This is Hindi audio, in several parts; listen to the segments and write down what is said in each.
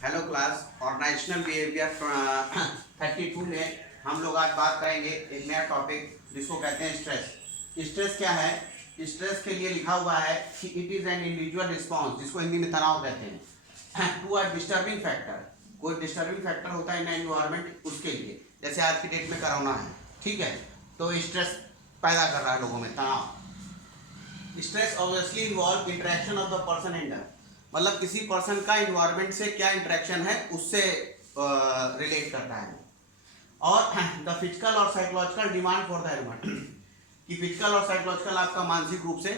Hello class. ऑर्गेनाइजेशनल बिहेवियर 32 में हम लोग आज बात करेंगे एक नया टॉपिक जिसको कहते हैं स्ट्रेस। स्ट्रेस क्या है? स्ट्रेस के लिए लिखा हुआ है कि it is an individual response, जिसको हिंदी में तनाव कहते हैं, टू अ डिस्टर्बिंग फैक्टर। कोई डिस्टर्बिंग फैक्टर होता है इन एनवायरनमेंट, उसके लिए। जैसे आज की डेट में कोरोना है, ठीक है, तो स्ट्रेस पैदा कर रहा है लोगों में, तनाव। Stress obviously involve interaction of the person and, मतलब किसी पर्सन का इन्वायरमेंट से क्या इंटरेक्शन है उससे रिलेट करता है। और द फिजिकल और psychological demand for the environment, कि फिजिकल और साइकोलॉजिकल आपका मानसिक रूप से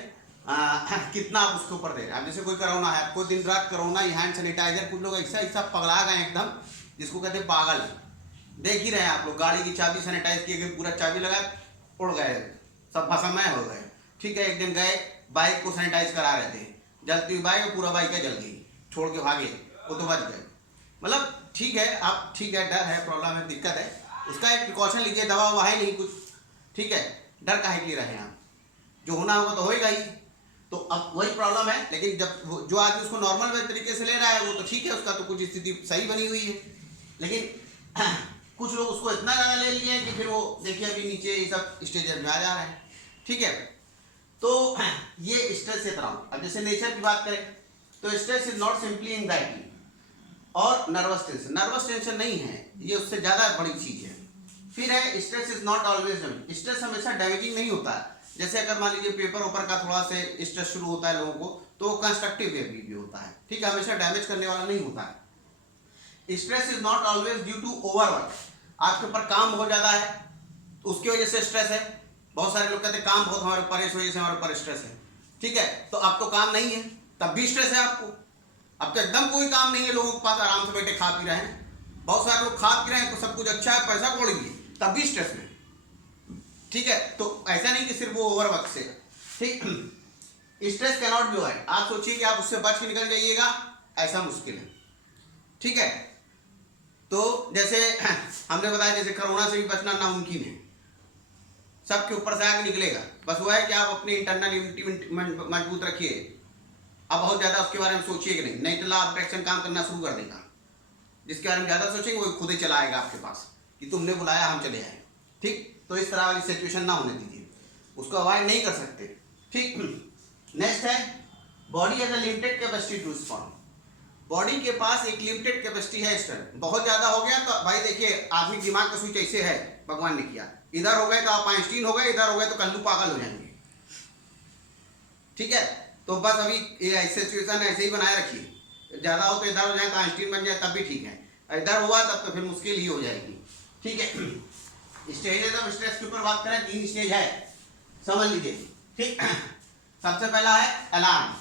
कितना आप उसके ऊपर दे रहे हैं। अब जैसे कोई कोरोना है, आपको दिन रात कोरोना, हैंड सैनिटाइजर, कुछ लोग ऐसा ऐसा पगला गए एकदम, जिसको कहते हैं पागल। देख ही रहे हैं आप लोग, गाड़ी की चाबी सैनिटाइज किए गए, पूरा चाबी लगा, उड़ गए, सब भसमय हो गए। ठीक है, एक दिन गए बाइक को सैनिटाइज करा रहे थे, जलती हुई बाइक, पूरा बाइक जल गई, छोड़ के भागे, वो तो बच गए। मतलब ठीक है, आप ठीक है, डर है, प्रॉब्लम है, दिक्कत है, उसका एक प्रिकॉशन लीजिए, दवा ववा है नहीं कुछ, ठीक है, डर काहे के लिए रहे आप, जो होना होगा तो होएगा ही। तो अब वही प्रॉब्लम है, लेकिन जब जो आदमी उसको नॉर्मल तरीके से ले रहा है वो तो ठीक है, उसका तो कुछ स्थिति सही बनी हुई है। लेकिन कुछ लोग उसको इतना ज़्यादा ले लिए कि फिर वो देखिए अभी नीचे ये सब स्टेज में आ जा रहे हैं, ठीक है। तो ये स्ट्रेस से तनाव। अब जैसे नेचर की बात करें तो stress is not simply anxiety और नर्वस टेंशन। नर्वस टेंशन नहीं है, ये उससे ज़्यादा बड़ी चीज़ है। फिर है stress is not always damaging. Stress हमेशा डैमेजिंग नहीं होता है। जैसे अगर मान लीजिए पेपर ऊपर का थोड़ा से स्ट्रेस शुरू होता है लोगों को, तो वो कंस्ट्रक्टिव वे भी होता है, ठीक है, हमेशा डैमेज करने वाला नहीं होता है। Stress is not always due to overwork. आपके ऊपर काम बहुत ज़्यादा है तो उसकी वजह से स्ट्रेस है। बहुत सारे लोग कहते हैं काम बहुत हमारे ऊपर है, इस वजह से हमारे ऊपर स्ट्रेस है, ठीक है। तो अब तो काम नहीं है तब भी स्ट्रेस है आपको। अब तो एकदम कोई काम नहीं है, लोगों के पास आराम से बैठे खा पी रहे हैं। बहुत सारे लोग खा पी रहे हैं तो सब कुछ अच्छा है, पैसा कोड़ लिए, तब भी स्ट्रेस में, ठीक है। तो ऐसा नहीं कि सिर्फ वो ओवरवर्क से, ठीक। Stress can not be avoid. आप सोचिए कि आप उससे बच के निकल जाइएगा, ऐसा मुश्किल है, ठीक है। तो जैसे हमने बताया, जैसे कोरोना से भी बचना नामुमकिन है, सबके ऊपर से आगे निकलेगा। बस वो है कि आप अपनी इंटरनल इम्यूनिटी मजबूत रखिए। अब बहुत ज़्यादा उसके बारे में सोचिए कि नहीं तो लॉ ऑफ अट्रैक्शन काम करना शुरू कर देगा। जिसके बारे में ज़्यादा सोचेंगे वो खुद ही चला आएगा आपके पास कि तुमने बुलाया हम चले आए, ठीक। तो इस तरह वाली सिचुएशन ना होने दीजिए, उसको अवॉइड नहीं कर सकते, ठीक। नेक्स्ट है body has a limited capacity to respond. Body के पास एक लिमिटेड कैपेसिटी है स्ट्रेंथ। बहुत ज़्यादा हो गया तो भाई देखिए, आदमी दिमाग का स्विच ऐसे है, भगवान ने किया, इधर हो गए तो आप आइंस्टीन हो गए, इधर हो गए तो कल्लू पागल हो जाएंगे, ठीक है। तो बस अभी ये ऐसे सिचुएशन ऐसे ही बनाए रखिए, ज़्यादा हो तो इधर हो जाए तो आइंस्टीन बन जाए तब भी ठीक है, इधर हुआ तब तो फिर मुश्किल ही हो जाएगी, ठीक है। स्टेजेस ऑफ स्ट्रेस के ऊपर बात करें, 3 स्टेज है, समझ लीजिए, ठीक। सबसे पहला है अलार्म।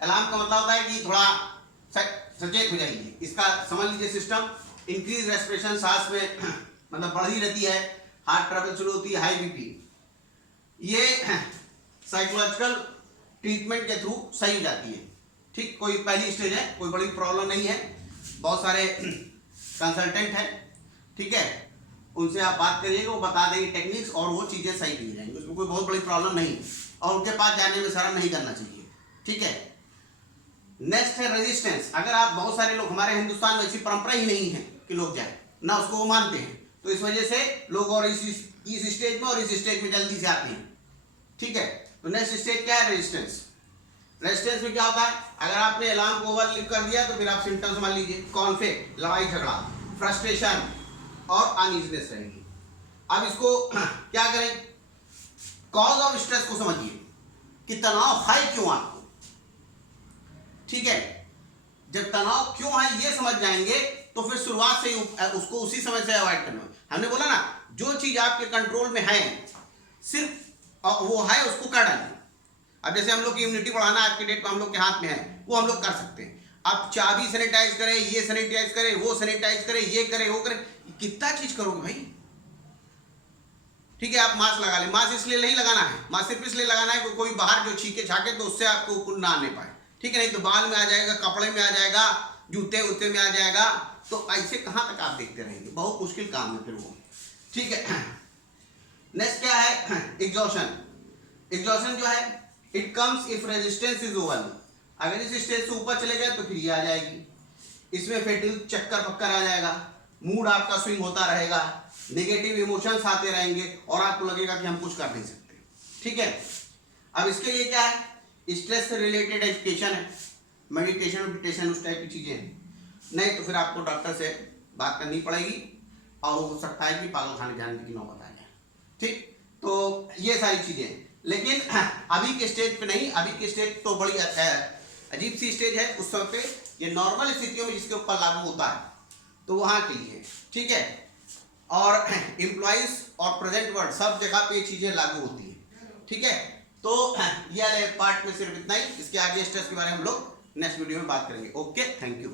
अलार्म का मतलब होता है कि थोड़ा सचेत हो जाइए, इसका समझ लीजिए सिस्टम। इंक्रीज रेस्पिरेशन, सांस में मतलब बढ़ी रहती है, हार्ट ट्रबल शुरू होती है, हाई बीपी। ये साइकोलॉजिकल ट्रीटमेंट के थ्रू सही हो जाती है, ठीक। कोई पहली स्टेज है, कोई बड़ी प्रॉब्लम नहीं है, बहुत सारे कंसल्टेंट हैं, ठीक है, उनसे आप बात करिएगा, वो बता देंगे टेक्निक्स और वो चीज़ें सही की जाएंगी, उसमें कोई बहुत बड़ी प्रॉब्लम नहीं, और उनके पास जाने में शर्म नहीं करना चाहिए, ठीक है। नेक्स्ट है रेजिस्टेंस। अगर आप, बहुत सारे लोग, हमारे हिंदुस्तान में ऐसी परंपरा ही नहीं है कि लोग जाए ना, उसको वो मानते हैं, तो इस वजह से लोग और इस स्टेज में और इस स्टेज में जल्दी से आते हैं, ठीक है। तो नेक्स्ट स्टेज क्या है? रेजिस्टेंस। रेजिस्टेंस में क्या होता है? अगर आपने अलार्म को ओवरलिप कर दिया तो फिर आप सिम्टम्स मान लीजिए, कॉन्फ्लिक्ट, लड़ाई झगड़ा, फ्रस्ट्रेशन और अनइजीनेस रहेगी। अब इसको क्या करें? कॉज ऑफ स्ट्रेस को समझिए कि तनाव है क्यों आपको, ठीक है। जब तनाव क्यों है ये समझ जाएंगे तो फिर शुरुआत से ही उसको उसी समय से अवॉइड करना। हमने बोला ना, जो चीज आपके कंट्रोल में है, सिर्फ वो है उसको कर डालिए। अब जैसे हम लोग की इम्यूनिटी बढ़ाना आज की डेट में हम लोग के हाथ में है, वो हम लोग कर सकते हैं। अब चाबी सैनिटाइज करें, ये सैनिटाइज करें, वो सैनिटाइज करें, ये करें, वो करें, कितना चीज करोगे भाई, ठीक है। आप मास्क लगा लें, मास्क इसलिए नहीं लगाना है, मास्क सिर्फ इसलिए लगाना है कि कोई बाहर जो छीके छाके तो उससे आपको ना आने पाए, ठीक है। नहीं तो बाल में आ जाएगा, कपड़े में आ जाएगा, जूते उते में आ जाएगा, तो ऐसे कहाँ तक आप देखते रहेंगे, बहुत मुश्किल काम है फिर वो, ठीक है। नेक्स्ट क्या है? एग्जॉशन। एग्जॉशन जो है, it comes if resistance is over. अगर इस स्टेज से ऊपर चले गए तो फिर ये आ जाएगी। इसमें फेटिग, चक्कर पक्कर आ जाएगा, मूड आपका स्विंग होता रहेगा, नेगेटिव इमोशंस आते रहेंगे और आपको लगेगा कि हम कुछ कर नहीं सकते। ठीक है, अब इसके लिए क्या है, स्ट्रेस से रिलेटेड एजुकेशन है, मेडिटेशन उस टाइप की चीजें हैं। नहीं तो फिर आपको डॉक्टर से बात करनी पड़ेगी और हो सकता है कि पागल खाने जाने की नौबत आ जाए। ठीक, तो ये सारी चीजें हैं, लेकिन अभी के स्टेज पे नहीं, अभी के स्टेज तो बड़ी अजीब सी स्टेज है। उस वक्त पे ये नॉर्मल स्थितियों में जिसके ऊपर लागू होता है तो वहां के लिए, ठीक है, और एम्प्लॉइज और प्रेजेंट वर्ड सब जगह पे ये चीजें लागू होती है। ठीक है, तो ये वाले पार्ट में सिर्फ इतना ही, इसके आगे स्ट्रेस के बारे में हम लोग नेक्स्ट वीडियो में बात करेंगे। Okay, thank you.